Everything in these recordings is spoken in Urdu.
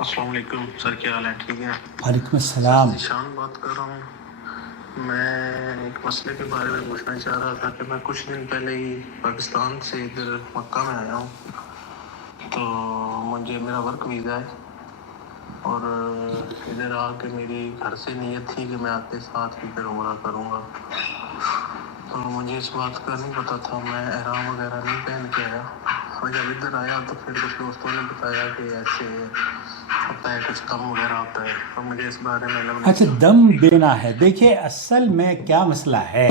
السلام علیکم سر، کیا حال ہے؟ ٹھیک ہے؟ وعلیکم السلام۔ ذیشان بات کر رہا ہوں۔ میں ایک مسئلے کے بارے میں پوچھنا چاہ رہا تھا کہ میں کچھ دن پہلے ہی پاکستان سے ادھر مکہ میں آیا ہوں، تو مجھے میرا ورک ویزا ہے اور ادھر آ کے میری گھر سے نیت تھی کہ میں آپ کے ساتھ ہی پھر عمرہ کروں گا، تو مجھے اس بات کا نہیں پتہ تھا، میں احرام وغیرہ نہیں پہن کے آیا، اور جب ادھر آیا تو پھر کچھ دوستوں نے بتایا کہ ایسے ہوتا ہے، کچھ کم وغیرہ ہوتا ہے، تو مجھے اس بارے میں اچھا، دم دینا ہے۔ دیکھیے اصل میں کیا مسئلہ ہے،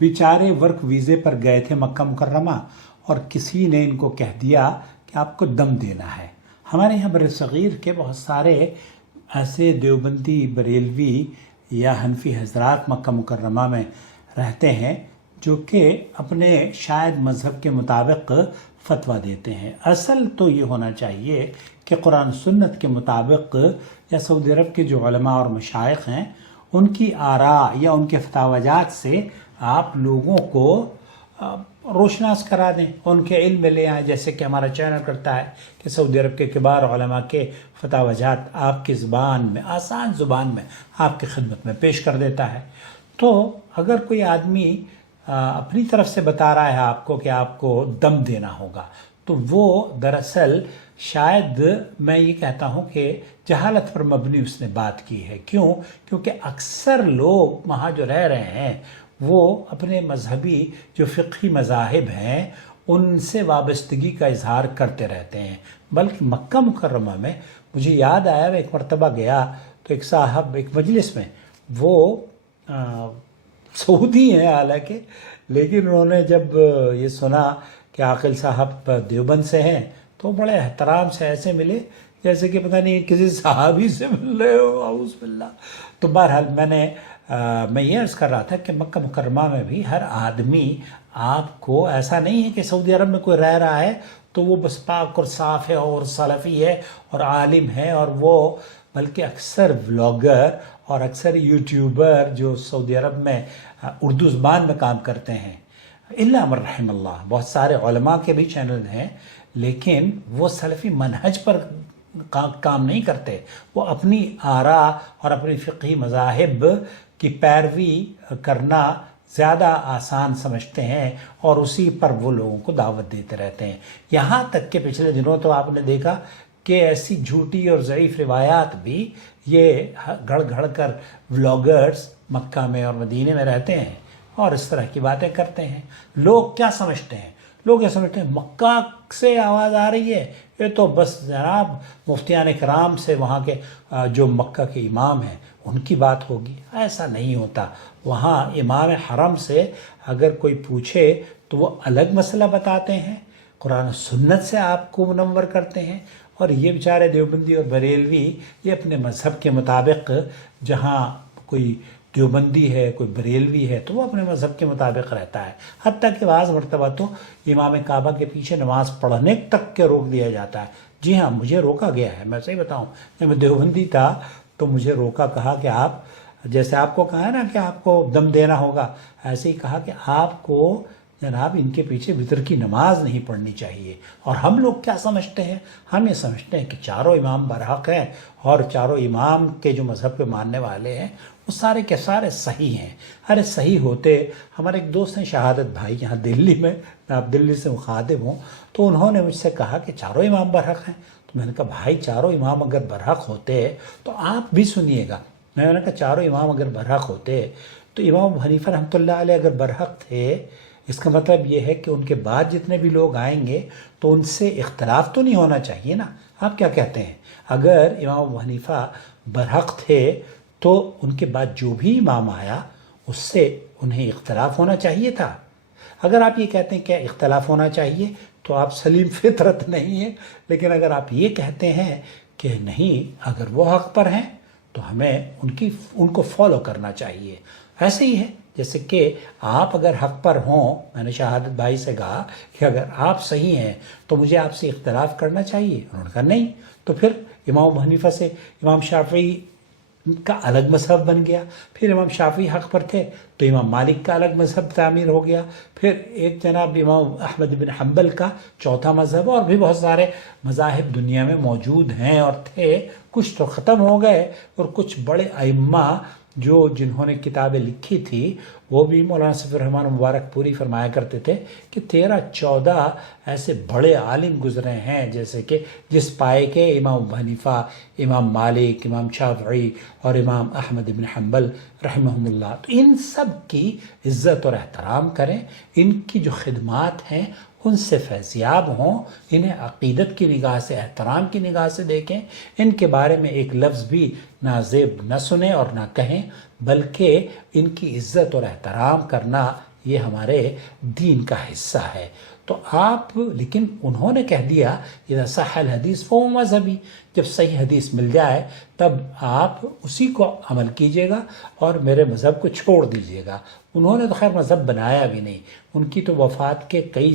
بیچارے ورک ویزے پر گئے تھے مکہ مکرمہ اور کسی نے ان کو کہہ دیا کہ آپ کو دم دینا ہے۔ ہمارے یہاں بر صغیر کے بہت سارے ایسے دیوبندی، بریلوی یا حنفی حضرات مکہ مکرمہ میں رہتے ہیں جو کہ اپنے شاید مذہب کے مطابق فتویٰ دیتے ہیں۔ اصل تو یہ ہونا چاہیے کہ قرآن سنت کے مطابق یا سعودی عرب کے جو علماء اور مشائخ ہیں ان کی آراء یا ان کے فتاویٰ سے آپ لوگوں کو روشناس کرا دیں، ان کے علم میں لے آئیں، جیسے کہ ہمارا چینل کرتا ہے کہ سعودی عرب کے کبار علماء کے فتاویٰ آپ کی زبان میں، آسان زبان میں آپ کی خدمت میں پیش کر دیتا ہے۔ تو اگر کوئی آدمی اپنی طرف سے بتا رہا ہے آپ کو کہ آپ کو دم دینا ہوگا، تو وہ دراصل شاید میں یہ کہتا ہوں کہ جہالت پر مبنی اس نے بات کی ہے۔ کیوں؟ کیونکہ اکثر لوگ وہاں جو رہ رہے ہیں وہ اپنے مذہبی جو فقہی مذاہب ہیں ان سے وابستگی کا اظہار کرتے رہتے ہیں، بلکہ مکہ مکرمہ میں مجھے یاد آیا، میں ایک مرتبہ گیا تو ایک صاحب ایک مجلس میں، وہ سعودی ہیں حالانکہ، لیکن انہوں نے جب یہ سنا کہ عاقل صاحب دیوبند سے ہیں تو بڑے احترام سے ایسے ملے جیسے کہ پتہ نہیں کسی صحابی سے مل رہے ہو، اعوذ باللہ۔ تو بہرحال میں یہ عرض کر رہا تھا کہ مکہ مکرمہ میں بھی ہر آدمی آپ کو ایسا نہیں ہے کہ سعودی عرب میں کوئی رہ رہا ہے تو وہ بس پاک اور صاف ہے اور سلفی ہے اور عالم ہے، اور وہ بلکہ اکثر ولاگر اور اکثر یوٹیوبر جو سعودی عرب میں اردو زبان میں کام کرتے ہیں، الا من رحم اللہ، بہت سارے علماء کے بھی چینل ہیں، لیکن وہ سلفی منہج پر کام نہیں کرتے، وہ اپنی آراء اور اپنی فقہی مذاہب کی پیروی کرنا زیادہ آسان سمجھتے ہیں اور اسی پر وہ لوگوں کو دعوت دیتے رہتے ہیں۔ یہاں تک کہ پچھلے دنوں تو آپ نے دیکھا کہ ایسی جھوٹی اور ضعیف روایات بھی یہ گھڑ گھڑ کر ولاگرز مکہ میں اور مدینے میں رہتے ہیں اور اس طرح کی باتیں کرتے ہیں۔ لوگ کیا سمجھتے ہیں؟ لوگ یہ سمجھتے ہیں مکہ سے آواز آ رہی ہے، یہ تو بس جناب مفتیان کرام سے، وہاں کے جو مکہ کے امام ہیں ان کی بات ہوگی۔ ایسا نہیں ہوتا۔ وہاں امام حرم سے اگر کوئی پوچھے تو وہ الگ مسئلہ بتاتے ہیں، قرآن و سنت سے آپ کو منور کرتے ہیں، اور یہ بیچارے دیوبندی اور بریلوی یہ اپنے مذہب کے مطابق، جہاں کوئی دیوبندی ہے کوئی بریلوی ہے تو وہ اپنے مذہب کے مطابق رہتا ہے، حتیٰ کہ بعض مرتبہ تو امام کعبہ کے پیچھے نماز پڑھنے تک کے روک دیا جاتا ہے۔ جی ہاں، مجھے روکا گیا ہے، میں صحیح بتاؤں، جب میں دیوبندی تھا تو مجھے روکا، کہا کہ آپ جیسے آپ کو کہا ہے نا کہ آپ کو دم دینا ہوگا، ایسے ہی کہا کہ آپ کو جناب ان کے پیچھے وتر کی نماز نہیں پڑھنی چاہیے۔ اور ہم لوگ کیا سمجھتے ہیں؟ ہم یہ سمجھتے ہیں کہ چاروں امام برحق ہیں اور چاروں امام کے جو مذہب کے ماننے والے ہیں وہ سارے کے سارے صحیح ہیں۔ ارے صحیح ہوتے، ہمارے ایک دوست ہیں شہادت بھائی یہاں دلی میں آپ دلی سے مخاطب ہوں، تو انہوں نے مجھ سے کہا کہ چاروں امام برحق ہیں، تو میں نے کہا بھائی چاروں امام اگر برحق ہوتے تو آپ بھی سنیے گا، میں نے کہا چاروں امام اگر برحق ہوتے تو امام ابو حنیفہ رحمۃ اللہ علیہ اگر برحق تھے، اس کا مطلب یہ ہے کہ ان کے بعد جتنے بھی لوگ آئیں گے تو ان سے اختلاف تو نہیں ہونا چاہیے نا۔ آپ کیا کہتے ہیں؟ اگر امام ابو حنیفہ برحق تھے تو ان کے بعد جو بھی امام آیا اس سے انہیں اختلاف ہونا چاہیے تھا۔ اگر آپ یہ کہتے ہیں کہ اختلاف ہونا چاہیے تو آپ سلیم فطرت نہیں ہیں، لیکن اگر آپ یہ کہتے ہیں کہ نہیں، اگر وہ حق پر ہیں تو ہمیں ان کو فالو کرنا چاہیے۔ ایسے ہی ہے جیسے کہ آپ اگر حق پر ہوں، میں نے شہادت بھائی سے کہا کہ اگر آپ صحیح ہیں تو مجھے آپ سے اختلاف کرنا چاہیے، انہوں نے کہا نہیں، تو پھر امام ابو حنیفہ سے امام شافعی کا الگ مذہب بن گیا، پھر امام شافعی حق پر تھے تو امام مالک کا الگ مذہب تعمیر ہو گیا، پھر ایک جناب امام احمد بن حنبل کا چوتھا مذہب، اور بھی بہت سارے مذاہب دنیا میں موجود ہیں اور تھے، کچھ تو ختم ہو گئے اور کچھ بڑے ائمہ جو جنہوں نے کتابیں لکھی تھی وہ بھی مولانا صفی الرحمن مبارک پوری فرمایا کرتے تھے کہ 13-14 ایسے بڑے عالم گزرے ہیں، جیسے کہ جس پائے کے امام ابو حنیفہ، امام مالک، امام شافعی اور امام احمد بن حنبل رحمہم اللہ. تو ان سب کی عزت اور احترام کریں، ان کی جو خدمات ہیں ان سے فیضیاب ہوں، انہیں عقیدت کی نگاہ سے، احترام کی نگاہ سے دیکھیں، ان کے بارے میں ایک لفظ بھی نازیب نہ سنیں اور نہ کہیں، بلکہ ان کی عزت اور احترام کرنا یہ ہمارے دین کا حصہ ہے. تو آپ، لیکن انہوں نے کہہ دیا اذا صح الحدیث فهو مذہبی، جب صحیح حدیث مل جائے تب آپ اسی کو عمل کیجئے گا اور میرے مذہب کو چھوڑ دیجئے گا. انہوں نے تو خیر مذہب بنایا بھی نہیں، ان کی تو وفات کے کئی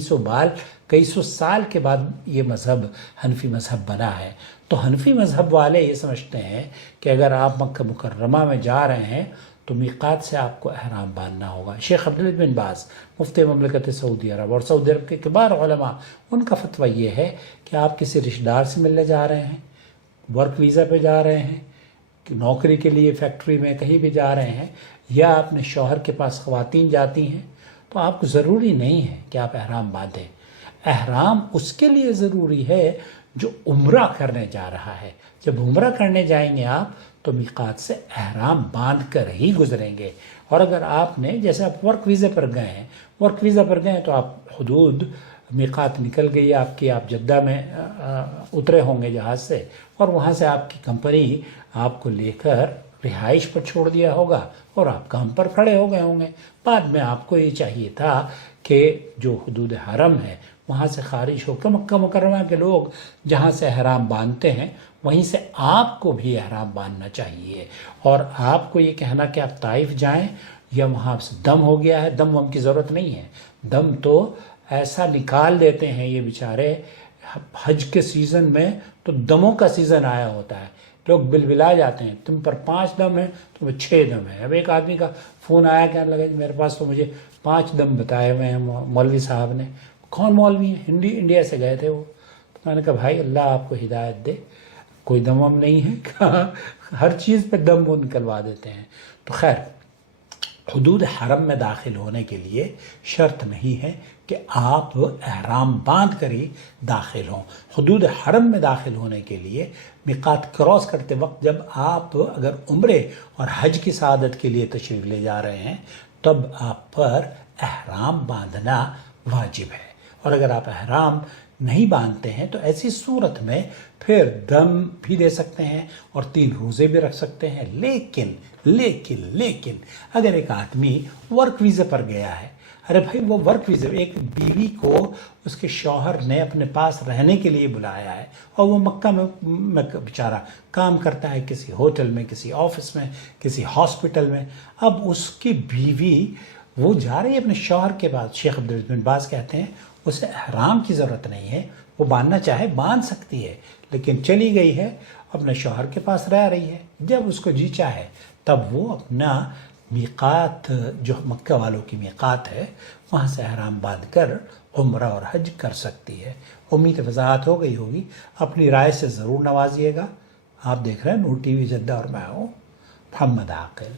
سو سال کے بعد یہ مذہب حنفی مذہب بنا ہے. تو حنفی مذہب والے یہ سمجھتے ہیں کہ اگر آپ مکہ مکرمہ میں جا رہے ہیں تو میقات سے آپ کو احرام باندھنا ہوگا. شیخ عبدالعزیز بن باز مفتی مملکت سعودی عرب اور سعودی عرب کے کبار علماء، ان کا فتویٰ یہ ہے کہ آپ کسی رشتہ دار سے ملنے جا رہے ہیں، ورک ویزا پہ جا رہے ہیں، نوکری کے لیے فیکٹری میں کہیں بھی جا رہے ہیں، یا اپنے شوہر کے پاس خواتین جاتی ہیں، تو آپ کو ضروری نہیں ہے کہ آپ احرام باندھیں. احرام اس کے لیے ضروری ہے جو عمرہ کرنے جا رہا ہے. جب عمرہ کرنے جائیں گے آپ تو میقات سے احرام باندھ کر ہی گزریں گے. اور اگر آپ نے، جیسے آپ ورک ویزے پر گئے ہیں تو آپ حدود میقات نکل گئی آپ کی، آپ جدہ میں اترے ہوں گے جہاز سے، اور وہاں سے آپ کی کمپنی آپ کو لے کر رہائش پر چھوڑ دیا ہوگا اور آپ کام پر کھڑے ہو گئے ہوں گے. بعد میں آپ کو یہ چاہیے تھا کہ جو حدود حرم ہے وہاں سے خارج ہو کر مکہ مکرمہ کے لوگ جہاں سے احرام باندھتے ہیں وہیں سے آپ کو بھی احرام باندھنا چاہیے. اور آپ کو یہ کہنا کہ آپ طائف جائیں یا وہاں سے دم ہو گیا ہے، دم کی ضرورت نہیں ہے. دم تو ایسا نکال دیتے ہیں یہ بیچارے حج کے سیزن میں، تو دموں کا سیزن آیا ہوتا ہے، لوگ بلبلا جاتے ہیں، تم پر 5 دم ہیں، تمہیں 6 دم ہے. اب ایک آدمی کا فون آیا، کہنے لگا میرے پاس تو مجھے 5 دم بتائے ہوئے ہیں مولوی صاحب نے. کون مولوی ہیں؟ انڈیا سے گئے تھے وہ. تو میں نے کہا بھائی اللہ آپ کو ہدایت دے، کوئی دم وم نہیں ہے، ہر چیز پہ دم وہ نکلوا دیتے ہیں. تو خیر، حدود حرم میں داخل ہونے کے لیے شرط نہیں ہے کہ آپ احرام باندھ کر ہی داخل ہوں. حدود حرم میں داخل ہونے کے لیے میقات کراس کرتے وقت جب آپ اگر عمرے اور حج کی سعادت کے لیے تشریف لے جا رہے ہیں تب آپ پر احرام باندھنا واجب ہے. اور اگر آپ احرام نہیں باندھتے ہیں تو ایسی صورت میں پھر دم بھی دے سکتے ہیں اور 3 روزے بھی رکھ سکتے ہیں. لیکن اگر ایک آدمی ورک ویزے پر گیا ہے، ارے بھائی وہ ورک ویزے، ایک بیوی کو اس کے شوہر نے اپنے پاس رہنے کے لیے بلایا ہے اور وہ مکہ میں بیچارہ کام کرتا ہے، کسی ہوٹل میں، کسی آفس میں، کسی ہاسپٹل میں. اب اس کی بیوی وہ جا رہی ہے اپنے شوہر کے بعد. شیخ عبدالعزیز بن باز کہتے ہیں اسے احرام کی ضرورت نہیں ہے، وہ باندھنا چاہے باندھ سکتی ہے، لیکن چلی گئی ہے اپنے شوہر کے پاس رہ رہی ہے. جب اس کو جی چاہے تب وہ اپنا میقات، جو مکہ والوں کی میقات ہے، وہاں سے احرام باندھ کر عمرہ اور حج کر سکتی ہے. امید وضاحت ہو گئی ہوگی. اپنی رائے سے ضرور نوازیے گا. آپ دیکھ رہے ہیں نور ٹی وی جدہ اور میں ہوں محمد عاقل.